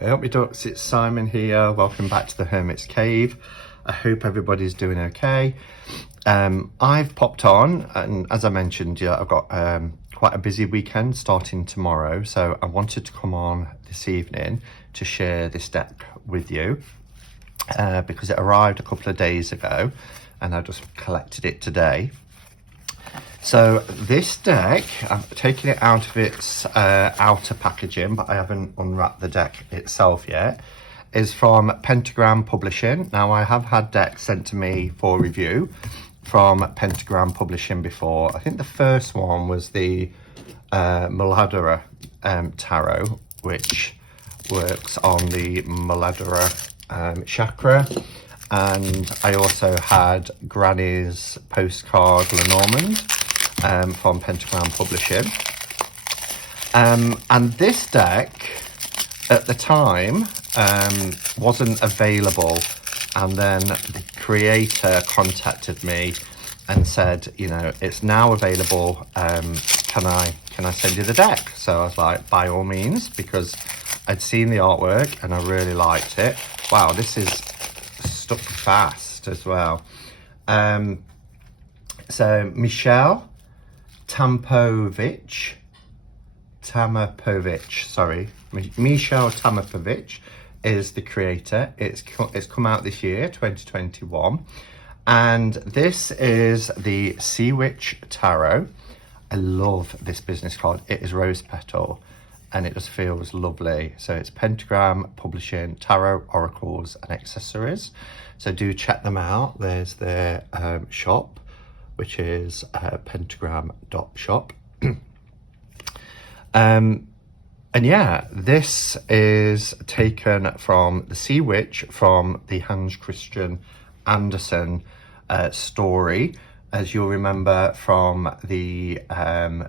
Hey up, me ducks, it's Simon here. Welcome back to the Hermit's Cave. I hope everybody's doing okay. I've popped on, and as I mentioned, I've got quite a busy weekend starting tomorrow, so I wanted to come on this evening to share this deck with you because it arrived a couple of days ago and I just collected it today. So this deck, I've taken it out of its outer packaging, but I haven't unwrapped the deck itself yet, is from Pentagram Publishing. Now, I have had decks sent to me for review from Pentagram Publishing before. I think the first one was the Muladhara Tarot, which works on the Muladhara chakra. And I also had Granny's Postcard Lenormand from Pentagram Publishing. And this deck at the time wasn't available, and then the creator contacted me and said, you know, it's now available, can I send you the deck? So I was like, by all means, because I'd seen the artwork and I really liked it. Wow, this is stuck fast as well. So Michelle Tamapovich, Michelle Tamapovich is the creator. It's come out this year, 2021, and this is the Sea Witch Tarot. I love this business card. It is rose petal and it just feels lovely. So it's Pentagram Publishing Tarot, Oracles and Accessories. So do check them out. There's their shop, which is pentagram.shop. And yeah, this is taken from the Sea Witch from the Hans Christian Andersen story. As you'll remember from the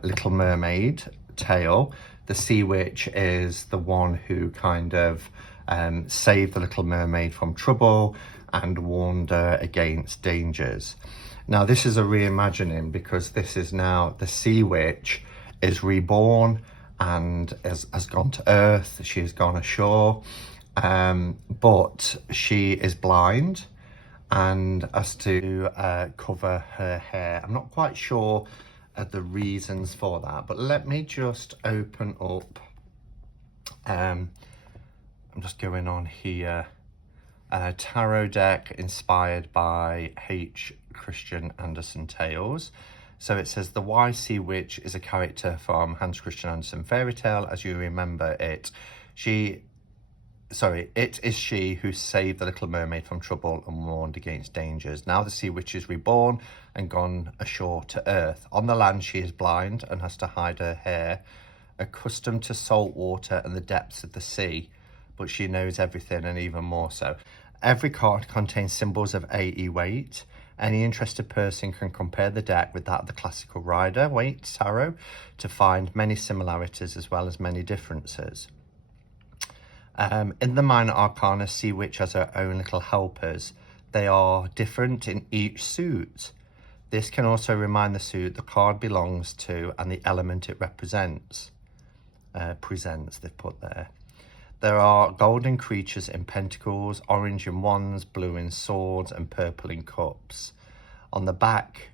Little Mermaid tale, the Sea Witch is the one who kind of saved the Little Mermaid from trouble and warned her against dangers. Now, this is a reimagining because this is now the Sea Witch is reborn and has gone to Earth. She has gone ashore, but she is blind and has to cover her hair. I'm not quite sure of the reasons for that, but let me just open up. I'm just going on here. Tarot deck inspired by H. Christian Andersen tales. So it says the wise Sea Witch is a character from Hans Christian Andersen fairy tale. As you remember it, it is she who saved the Little Mermaid from trouble and warned against dangers. Now the Sea Witch is reborn and gone ashore to Earth. On the land she is blind and has to hide her hair, accustomed to salt water and the depths of the sea, but she knows everything and even more so. Every card contains symbols of AE weight. Any interested person can compare the deck with that of the classical Rider Waite Tarot to find many similarities as well as many differences. In the minor arcana, Sea Witch has her own little helpers. They are different in each suit. This can also remind the suit the card belongs to and the element it represents. They've put there. There are golden creatures in pentacles, orange in wands, blue in swords, and purple in cups. On the back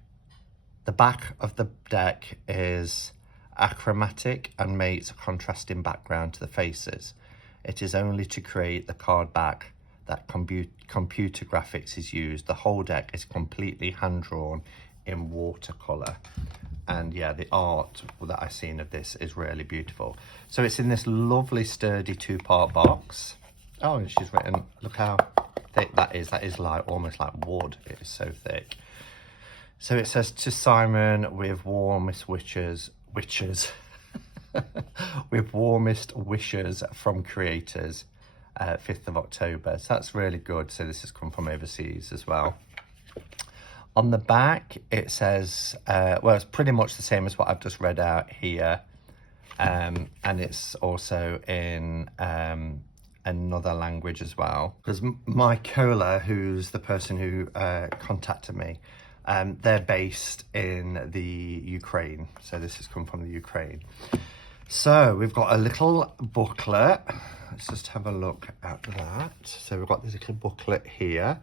of the deck is achromatic and makes a contrasting background to the faces. It is only to create the card back that computer graphics is used. The whole deck is completely hand-drawn in watercolour. And yeah, the art that I've seen of this is really beautiful. So it's in this lovely sturdy 2-part box. Oh, and she's written, look how thick that is. That is like almost like wood. It is so thick. So it says, to Simon with warmest wishes with warmest wishes from creators, 5th of October. So that's really good. So this has come from overseas as well. On the back, it says, well, it's pretty much the same as what I've just read out here. And it's also in another language as well. Because Mykola, who's the person who contacted me, they're based in the Ukraine. So this has come from the Ukraine. So we've got a little booklet. let's just have a look at that. So we've got this little booklet here.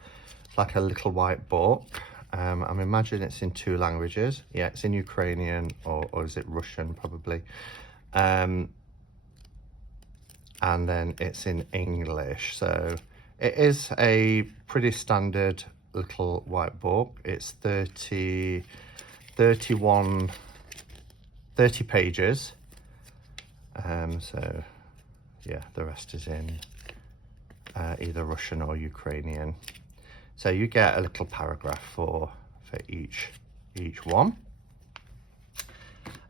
It's like a little white book. I'm imagining it's in 2 languages. Yeah, it's in Ukrainian or is it Russian probably. And then it's in English. So it is a pretty standard little white book. It's 30 pages. So yeah, the rest is in either Russian or Ukrainian. So you get a little paragraph for each one.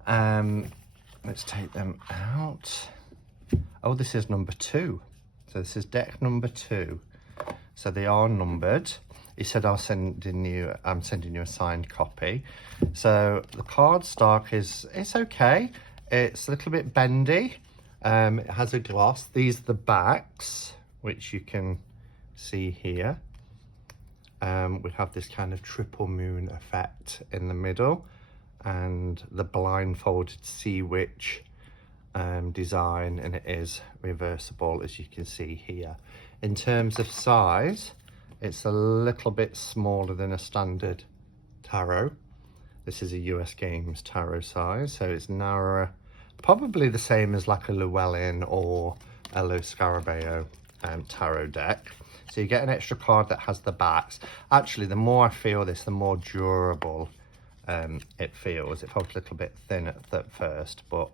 Let's take them out. Oh, this is number 2. So this is deck number 2. So they are numbered. He said I'm sending you a signed copy. So the cardstock it's okay. It's a little bit bendy. It has a gloss. These are the backs, which you can see here. We have this kind of triple moon effect in the middle, and the blindfolded sea witch design, and it is reversible, as you can see here. In terms of size, it's a little bit smaller than a standard tarot. This is a US Games tarot size, so it's narrower, probably the same as like a Llewellyn or a Lo Scarabeo tarot deck. So you get an extra card that has the backs. Actually, the more I feel this, the more durable it feels. It felt a little bit thin at first, but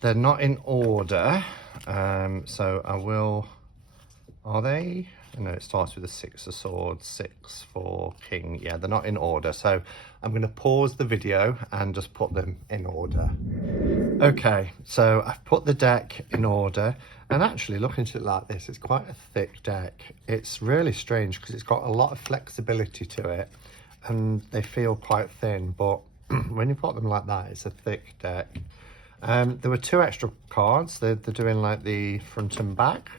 they're not in order. So I will, are they? No, it starts with a 6 of swords, 6 for king. Yeah, they're not in order. So I'm going to pause the video and just put them in order. Okay, so I've put the deck in order, and actually looking at it like this, it's quite a thick deck. It's really strange because it's got a lot of flexibility to it, and they feel quite thin, but when you put them like that, it's a thick deck. There were 2 extra cards. They're doing like the front and back,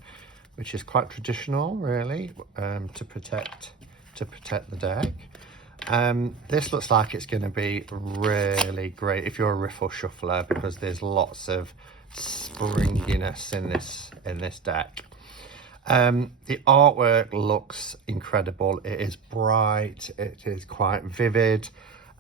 which is quite traditional, really, to protect the deck. This looks like it's going to be really great if you're a riffle shuffler, because there's lots of springiness in this deck. The artwork looks incredible. It is bright. It is quite vivid.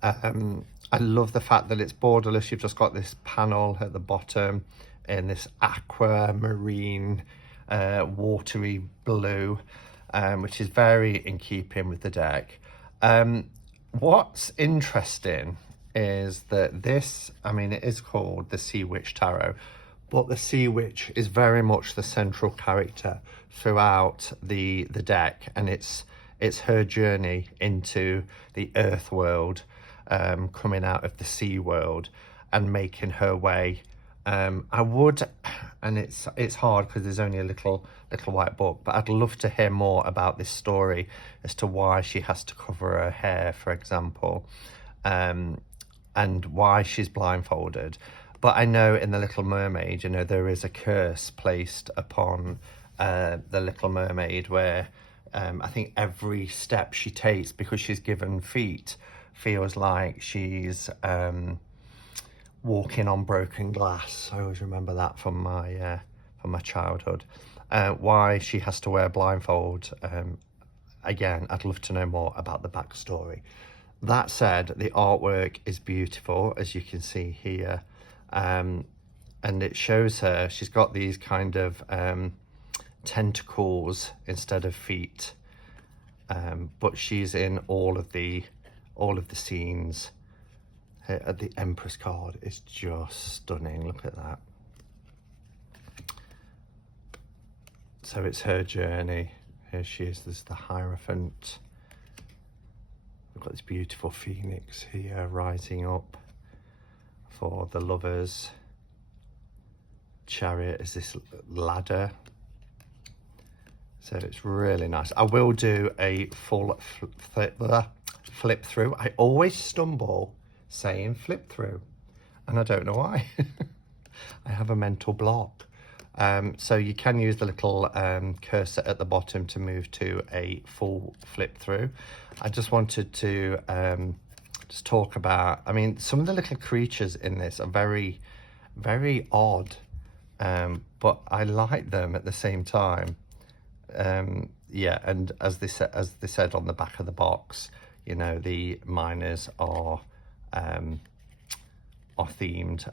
I love the fact that it's borderless. You've just got this panel at the bottom in this aquamarine, watery blue, which is very in keeping with the deck. What's interesting is that this, I mean, it is called the Sea Witch Tarot, but the Sea Witch is very much the central character throughout the deck, and it's her journey into the earth world, coming out of the sea world and making her way. I would, and it's hard because there's only a little white book, but I'd love to hear more about this story as to why she has to cover her hair, for example, and why she's blindfolded. But I know in The Little Mermaid, you know, there is a curse placed upon the Little Mermaid where I think every step she takes, because she's given feet, feels like she's walking on broken glass. I always remember that from my childhood. Why she has to wear blindfold, again, I'd love to know more about the backstory. That said, the artwork is beautiful, as you can see here, and it shows her, she's got these kind of tentacles instead of feet, but she's in all of the scenes. The Empress card is just stunning. Look at that. So it's her journey. Here she is. There's the Hierophant. We've got this beautiful phoenix here rising up for the lovers. Chariot is this ladder. So it's really nice. I will do a full flip through. I always stumble saying flip through, and I don't know why. I have a mental block. So you can use the little cursor at the bottom to move to a full flip through. I just wanted to just talk about, I mean, some of the little creatures in this are very, very odd. but I like them at the same time. Yeah, and as they said on the back of the box, you know, the miners are themed,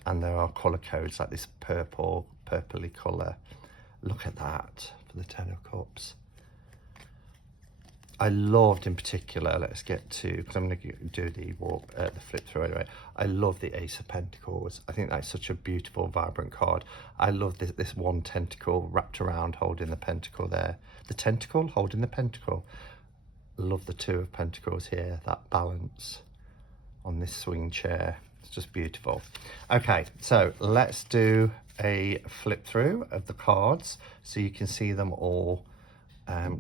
and there are colour codes like this purpley colour. Look at that for the Ten of Cups. I loved in particular, let's get to, because I'm going to do the flip through anyway. I love the Ace of Pentacles. I think that's such a beautiful, vibrant card. I love this one tentacle wrapped around holding the pentacle there. The tentacle holding the pentacle. Love the Two of Pentacles here, that balance on this swing chair. It's just beautiful. Okay, so let's do a flip through of the cards so you can see them all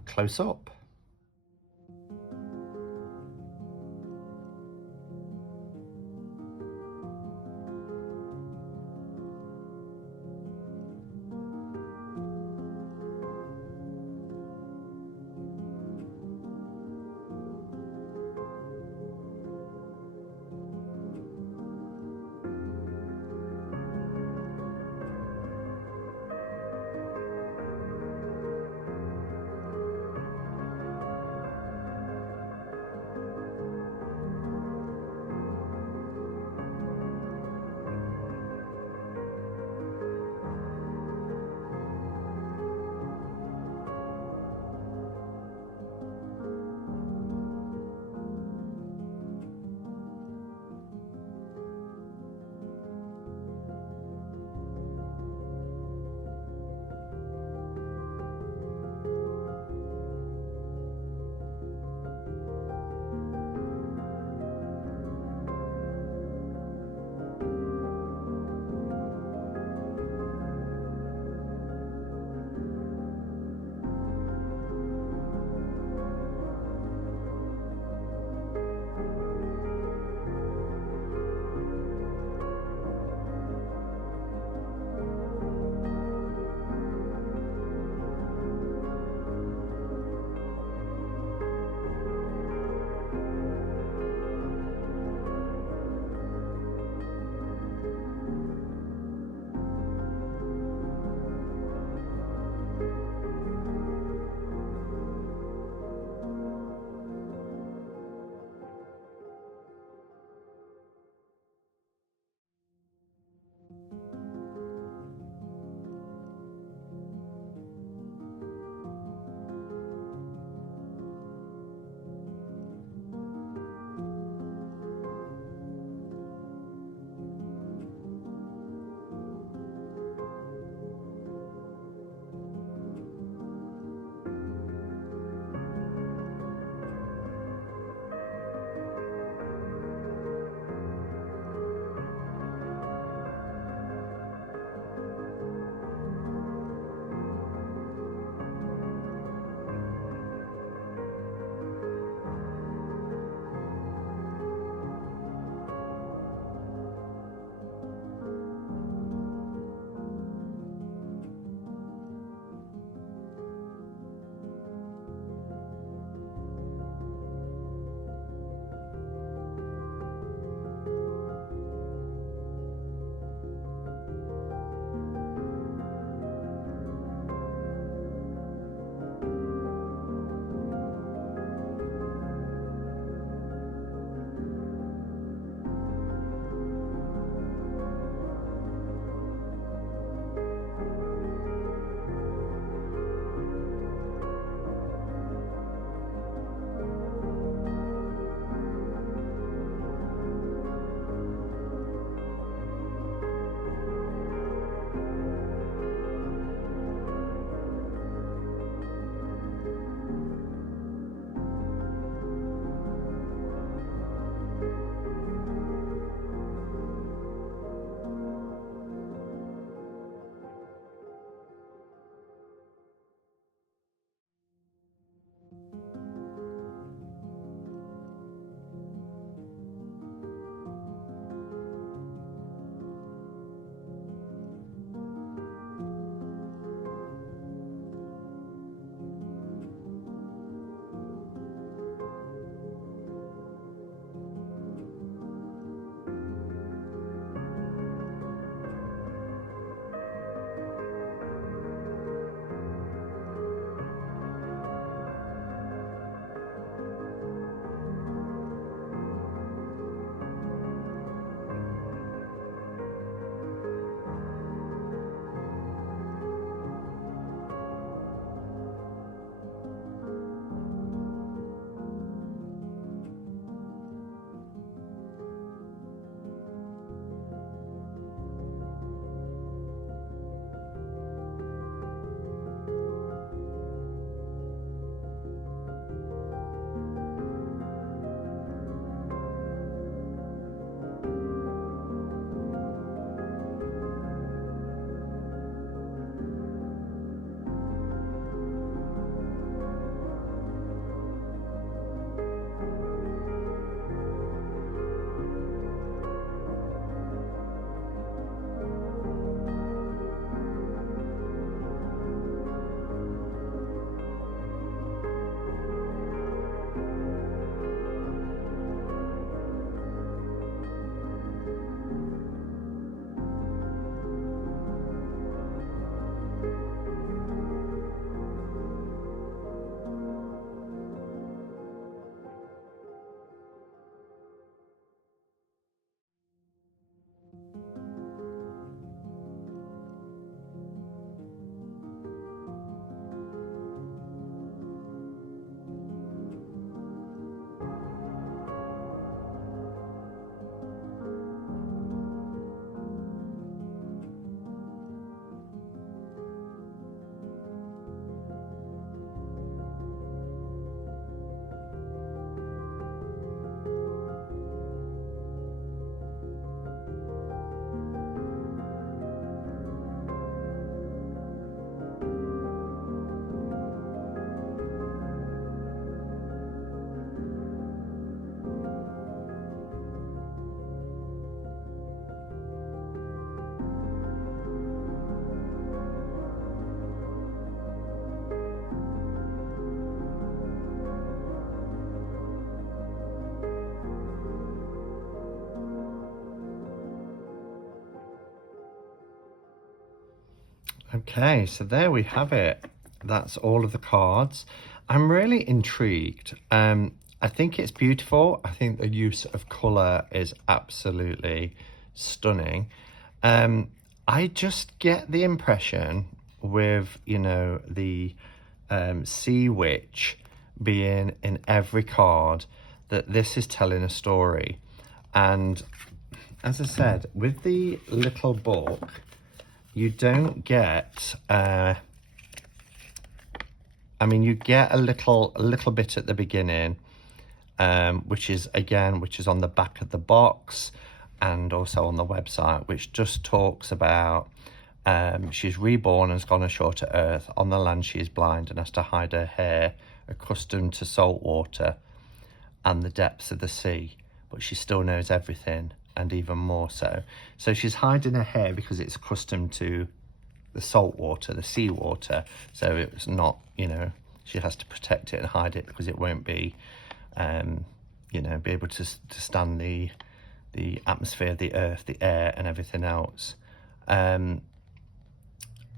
close up. Okay, so there we have it. That's all of the cards. I'm really intrigued. I think it's beautiful. I think the use of colour is absolutely stunning. I just get the impression with, you know, the Sea Witch being in every card that this is telling a story. And as I said, with the little book, you don't get, I mean, you get a little bit at the beginning, which is on the back of the box and also on the website, which just talks about she's reborn and has gone ashore to Earth. On the land she is blind and has to hide her hair, accustomed to salt water and the depths of the sea, but she still knows everything, and even more so. So she's hiding her hair because it's accustomed to the salt water, the sea water, so it's not, you know, she has to protect it and hide it because it won't be, you know, be able to stand the atmosphere, the earth, the air and everything else.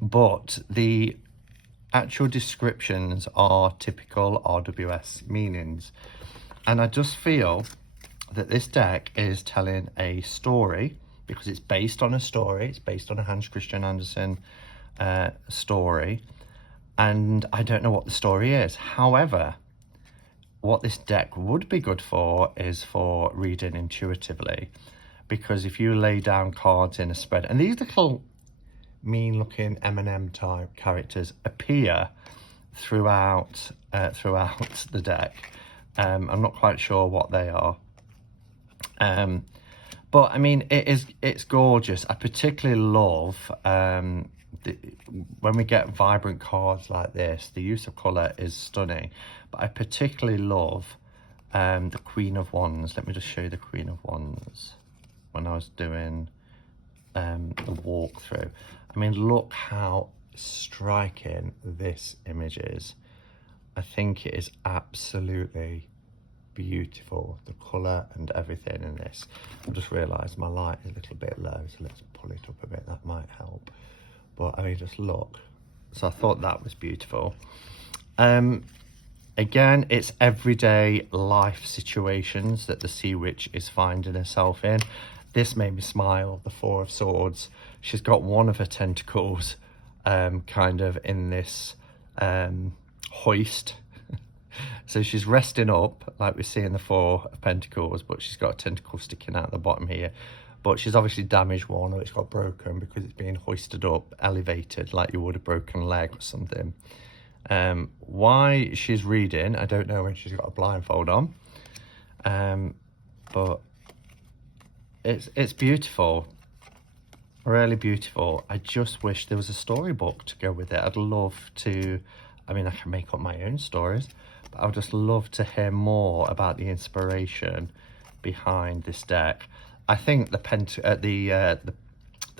But the actual descriptions are typical RWS meanings. And I just feel that this deck is telling a story because it's based on a story. It's based on a Hans Christian Andersen story. And I don't know what the story is. However, what this deck would be good for is for reading intuitively. Because if you lay down cards in a spread, and these little mean looking M&M type characters appear throughout the deck. I'm not quite sure what they are, but I mean it's gorgeous. I particularly love when we get vibrant cards like this. The use of colour is stunning, but I particularly love the Queen of Wands. Let me just show you the Queen of Wands when I was doing the walkthrough. I mean, look how striking this image is. I think it is absolutely beautiful, the colour and everything in this. I just realised my light is a little bit low, so let's pull it up a bit, that might help. But I mean, just look. So I thought that was beautiful. Again, it's everyday life situations that the Sea Witch is finding herself in. This made me smile, the Four of Swords. She's got one of her tentacles kind of in this hoist. So she's resting up, like we see in the Four of Pentacles, but she's got a tentacle sticking out the bottom here. But she's obviously damaged one, or it's got broken because it's being hoisted up, elevated, like you would a broken leg or something. Why she's reading, I don't know when she's got a blindfold on. But it's beautiful, really beautiful. I just wish there was a storybook to go with it. I'd love to, I mean, I can make up my own stories, but I would just love to hear more about the inspiration behind this deck. I think the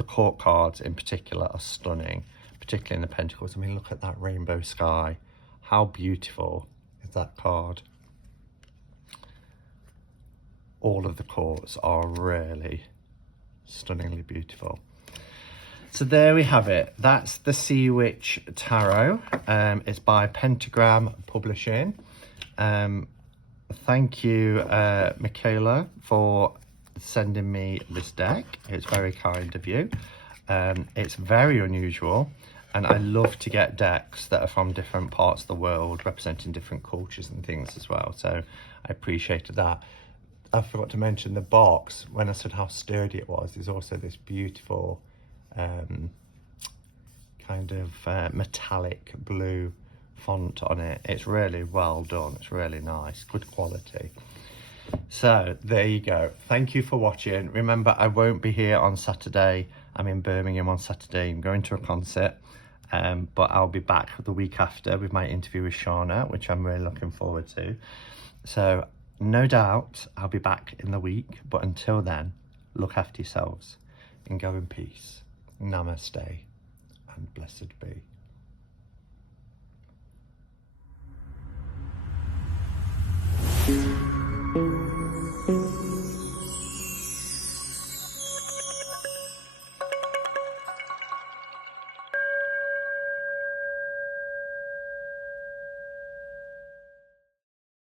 court cards in particular are stunning, particularly in the Pentacles. I mean, look at that rainbow sky. How beautiful is that card? All of the courts are really stunningly beautiful. So there we have it. That's the Sea Witch Tarot. It's by Pentagram Publishing. Thank you, Michaela, for sending me this deck. It's very kind of you. It's very unusual, and I love to get decks that are from different parts of the world, representing different cultures and things as well. So I appreciated that. I forgot to mention the box. When I said how sturdy it was, there's also this beautiful kind of metallic blue font on it. It's really well done. It's really nice, good quality. So there you go. Thank you for watching. Remember, I won't be here on Saturday. I'm in Birmingham on Saturday. I'm going to a concert, but I'll be back the week after with my interview with Shauna, which I'm really looking forward to. So no doubt I'll be back in the week, but until then, look after yourselves and go in peace. Namaste and blessed be.